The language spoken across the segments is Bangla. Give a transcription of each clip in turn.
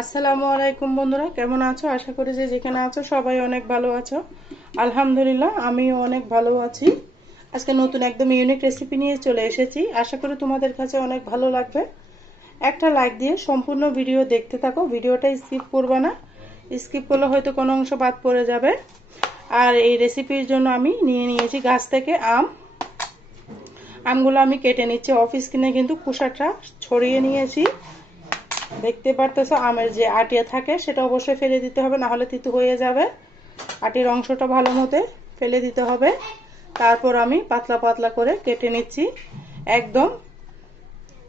আসসালামু আলাইকুম বন্ধুরা, কেমন আছো? আশা করি যে যেখানে আছো সবাই অনেক ভালো আছো। আলহামদুলিল্লাহ, আমিও অনেক ভালো আছি। আজকে নতুন একদম ইউনিক রেসিপি নিয়ে চলে এসেছি। আশা করি তোমাদের কাছে অনেক ভালো লাগবে। একটা লাইক দিয়ে সম্পূর্ণ ভিডিও দেখতে থাকো। ভিডিওটা স্কিপ করবে না, স্কিপ করলে হয়তো কোনো অংশ বাদ পড়ে যাবে। আর এই রেসিপির জন্য আমি নিয়ে নিয়েছি গাছ থেকে আমগুলো আমি কেটে নিচ্ছি। অফিস কিনে কিন্তু খোসাটা ছড়িয়ে নিয়েছি। দেখতে পারতেছো, আমের যে আটিয়া থাকে সেটা অবশ্যই ফেলে দিতে হবে, না হলে তিতো হয়ে যাবে। আটির অংশটা ভালো মতো ফেলে দিতে হবে। তারপর আমি পাতলা পাতলা করে কেটে নিচ্ছি। একদম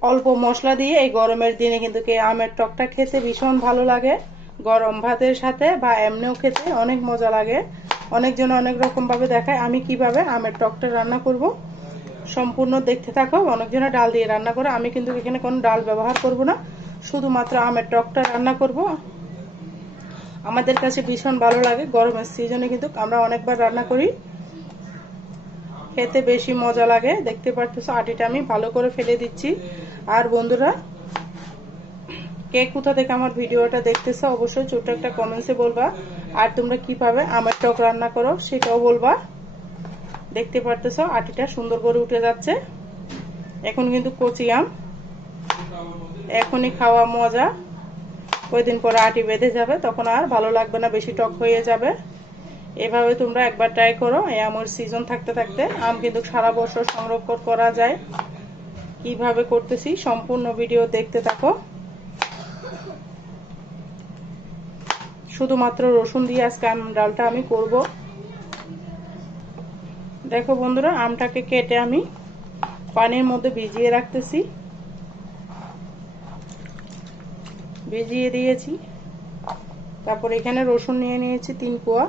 অল্প মশলা দিয়ে এই গরমের দিনে কিন্তু আমের টকটা খেতে ভীষণ ভালো লাগে। গরম ভাতের সাথে বা এমনিও খেতে অনেক মজা লাগে। অনেকজন অনেক রকম ভাবে দেখায়, আমি কিভাবে আমের টকটা রান্না করব সম্পূর্ণ দেখতে থাকো। অনেকজনে ডাল দিয়ে রান্না করে, আমি কিন্তু এখানে কোনো ডাল ব্যবহার করব না, শুধুমাত্র আমের টকটা রান্না করব। আমাদের কাছে ভীষণ ভালো লাগে। গরমের সিজনে কিন্তু আমরা অনেকবার রান্না করি, খেতে বেশি মজা লাগে। দেখতে পারতেছো আটিটা আমি ভালো করে ফেলে দিচ্ছি। আর বন্ধুরা, কে কোথা থেকে আমার ভিডিওটা দেখতেছো অবশ্যই ছোট্ট একটা কমেন্টসে বলবা। আর তোমরা কিভাবে আমের টক রান্না করো সেটাও বলবা। দেখতে পারতেছো আটিটা সুন্দর করে উঠে যাচ্ছে। এখন কিন্তু কচি আম, এখনই খাওয়া মজা। কয়েকদিন পরে আটি বেঁধে যাবে, তখন আর ভালো লাগবে না, বেশি টক হয়ে যাবে। এভাবে তোমরা একবার ট্রাই করো। এই আমের সিজন থাকতে থাকতে আম কিন্তু সারা বছর সংরক্ষণ করা যায়। কিভাবে করতেছি সম্পূর্ণ ভিডিও দেখতে থাকো। শুধুমাত্র রসুন দিয়ে আজকে আম ডালটা আমি করব। দেখো বন্ধুরা, আমটাকে কেটে আমি পানির মধ্যে ভিজিয়ে রাখতেছি, ভিজিয়ে দিয়েছি। তারপর এখানে রসুন নিয়ে নিয়েছি 3 কোয়া।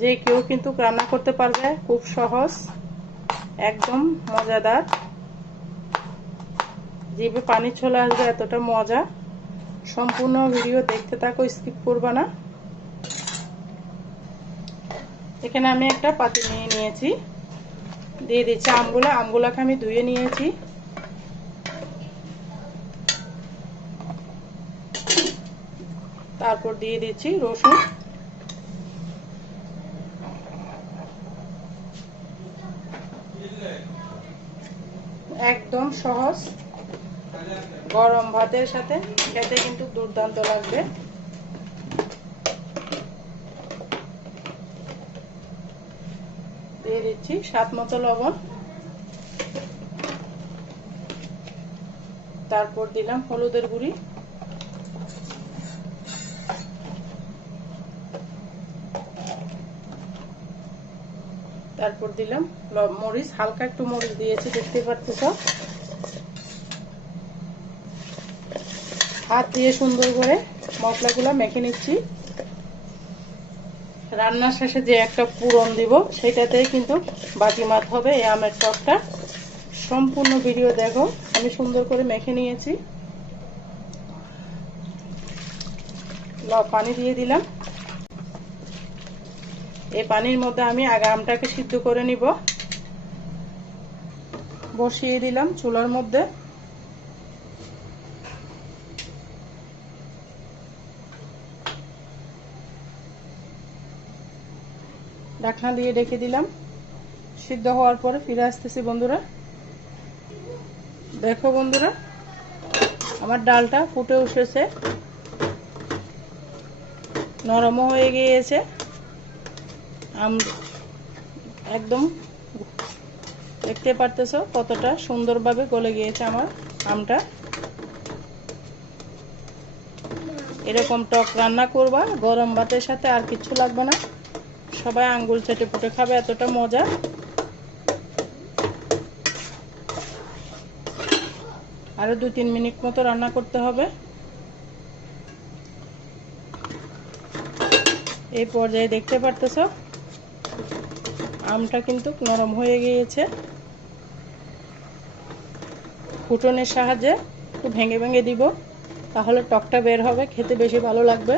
যে কেউ কিন্তু রান্না করতে পারবে, খুব সহজ, একদম মজাদার। জিভে পানি চলে আসবে, এতটা মজা। সম্পূর্ণ ভিডিও দেখতে থাকো, স্কিপ করবে না। এখানে আমি একটা পাতিল নিয়ে নিয়েছি, দিয়ে দিচ্ছি আমগুলাকে আমি ধুয়ে নিয়েছি। তারপর দিয়ে দিচ্ছি রসুন। একদম সহজ, গরম ভাতের সাথে খেতে কিন্তু দুর্দান্ত লাগবে। দিয়ে দিচ্ছি স্বাদ মতো লবণ। তারপর দিলাম হলুদের গুঁড়ি। তারপর দিলাম মরিচ, হালকা একটু মরিচ দিয়েছি, দেখতে পাচ্ছো। হাত দিয়ে সুন্দর করে মশলাগুলো মেখে নিচ্ছি। রান্নার শেষে যে একটা পুরন দিব, সেটাতেই কিন্তু বাজিমাত হবে এই আমের টকটা। সম্পূর্ণ ভিডিও দেখো। আমি সুন্দর করে মেখে নিয়েছি। পানি দিয়ে দিলাম। এই পানির মধ্যে আমি আগে আমটাকে সিদ্ধ করে নিব। বসিয়ে দিলাম চুলার মধ্যে। ঢাকনা দিয়ে ঢেকে দিলাম। সিদ্ধ হওয়ার পরে ফিরে আসতেছি বন্ধুরা। দেখো বন্ধুরা, আমার ডালটা ফুটে উঠেছে, নরমও হয়ে গিয়েছে। আম একদম দেখতে পারতেছো কতটা সুন্দরভাবে গলে গিয়েছে আমার আমটা। এরকম টক রান্না করবা, গরম ভাতের সাথে আর কিছু লাগবে না, সবাই আঙ্গুল চেটে পুটে খাবে, এতটা মজা। আরো 2-3 মিনিট মতো রান্না করতে হবে। এই পর্যায়ে দেখতে পারতেছো আমটা কিন্তু নরম হয়ে গিয়েছে। ফুটনের সাহায্যে একটু ভেঙে ভেঙে দিব, তাহলে টকটা বের হবে, খেতে বেশি ভালো লাগবে।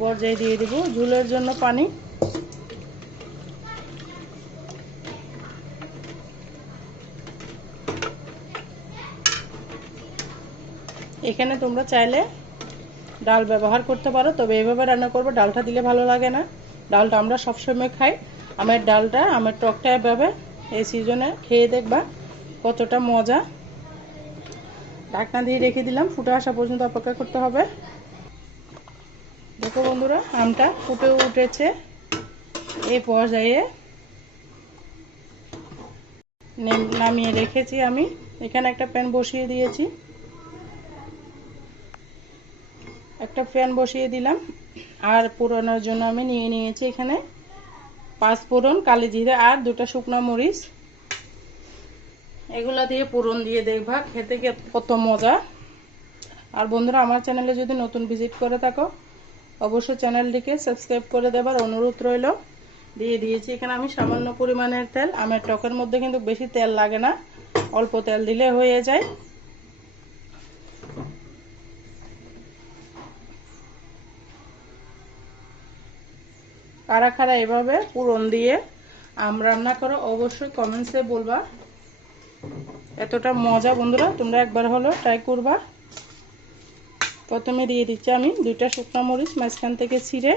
পর্যায়ে দিয়ে দিব ঝোলের জন্য পানি। এখানে তোমরা চাইলে ডাল ব্যবহার করতে পারো, তবে এইভাবে রান্না করবো, ডালটা দিলে ভালো লাগে না। ডালটা আমরা সবসময় খাই। আমের ডালটা, আমের টকটা এভাবে এই সিজনে খেয়ে দেখবা কতটা মজা। ঢাকনা দিয়ে রেখে দিলাম, ফুটে আসা পর্যন্ত অপেক্ষা করতে হবে। দেখো বন্ধুরা, আমটা ফুটে উঠেছে। এই পর্যায়ে নামিয়ে রেখেছি আমি। এখানে একটা প্যান বসিয়ে দিয়েছি, একটা প্যান বসিয়ে দিলাম। আর পোড়ানোর জন্য আমি নিয়ে নিয়েছি এখানে 5 ফোড়ন, কালি জিরে আর 2টা শুকনো মরিচ। এগুলা দিয়ে ফোড়ন দিয়ে দেখবা খেতে কত মজা। আর বন্ধুরা, আমার চ্যানেলে যদি নতুন ভিজিট করে থাকো অবশ্যই চ্যানেলটিকে সাবস্ক্রাইব করে দেবার অনুরোধ রইল। দিয়ে দিয়েছি এখানে আমি সামান্য পরিমাণের তেল। আমের টকের মধ্যে কিন্তু বেশি তেল লাগে না, অল্প তেল দিলে হয়ে যায়। কারা কারা এভাবে পুরন দিয়ে আম রান্না করো অবশ্যই কমেন্টসে বলবা। এতটা মজা বন্ধুরা, তোমরা একবার হলো ট্রাই করবা। প্রথমে দিয়ে দিচ্ছি আমি 2টা শুকনো মরিচ মাঝখান থেকে ছিঁড়ে।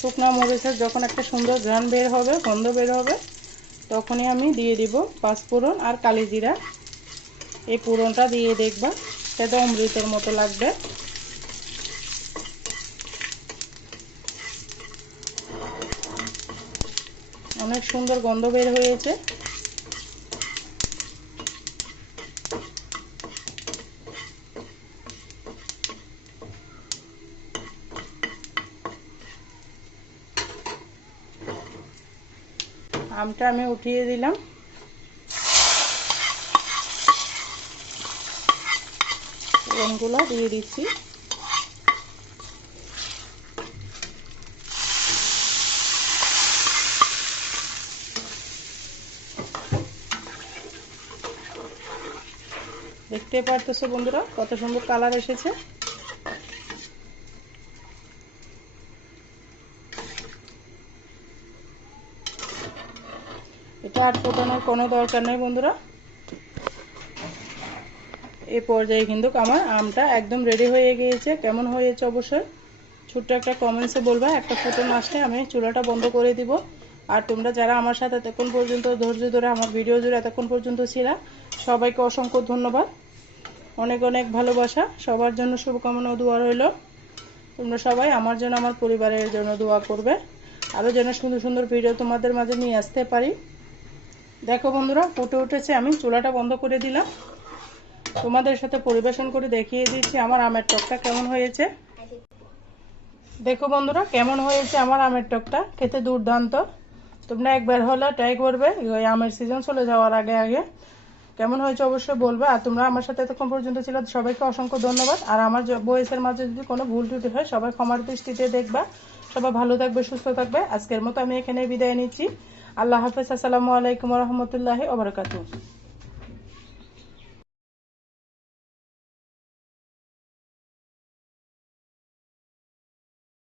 শুকনো মরিচের যখন একটা সুন্দর ঘ্রাণ বের হবে, গন্ধ বের হবে, তখনই আমি দিয়ে দিব 5 ফোড়ন আর কালি জিরা। এই ফোড়নটা দিয়ে দেখবা সেটা অমৃতের মতো লাগবে। অনেক সুন্দর গন্ধ বের হয়েছে। আমটা আমি উঠিয়ে দিলাম। ফোড়নগুলো দিয়ে দিচ্ছি। দেখতে পারতেছো বন্ধুরা কত সুন্দর কালার এসেছে। এটা আর ফোটানোর কোনো দরকার নেই বন্ধুরা। এই পর্যায়ে কিন্তু আমার আমটা একদম রেডি হয়ে গিয়েছে। কেমন হয়েছে অবশ্যই ছোট্ট একটা কমেন্টসে বলবা। একটা ফুটন আসলে আমি চুলাটা বন্ধ করে দিব। আর তোমরা যারা আমার সাথে এতক্ষণ পর্যন্ত ধৈর্য ধরে আমার ভিডিও জুড়ে এতক্ষণ পর্যন্ত ছিলা, সবাইকে অসংখ্য ধন্যবাদ, অনেক অনেক ভালোবাসা। সবার জন্য শুভকামনা ও দোয়া রইল। তোমরা সবাই আমার জন্য, আমার পরিবারের জন্য দোয়া করবে, আরও যেন সুন্দর সুন্দর ভিডিও তোমাদের মাঝে নিয়ে আসতে পারি। দেখো বন্ধুরা, ফুটে উঠেছে, আমি চুলাটা বন্ধ করে দিলাম। তোমাদের সাথে পরিবেশন করে দেখিয়ে দিচ্ছি আমার আমের টকটা কেমন হয়েছে। দেখো বন্ধুরা কেমন হয়েছে আমার আমের টকটা, খেতে দুর্দান্ত। তোমরা একবার হলে ট্রাই করবে ওই আমের সিজন চলে যাওয়ার আগে আগে। কেমন হয়েছে অবশ্যই বলবে। আর তোমরা আমার সাথে এতক্ষণ পর্যন্ত ছিল, সবাইকে অসংখ্য ধন্যবাদ। আর আমার বয়সের মাঝে যদি কোনো ভুল ত্রুটি হয় সবাই ক্ষমার দৃষ্টিতে দেখবা। সবাই ভালো থাকবে, সুস্থ থাকবে। আজকের মতো আমি এখানে বিদায় নিচ্ছি। আল্লাহ হাফেজ। আসসালামু আলাইকুম রহমতুল্লাহি ওয়া বারাকাতুহু।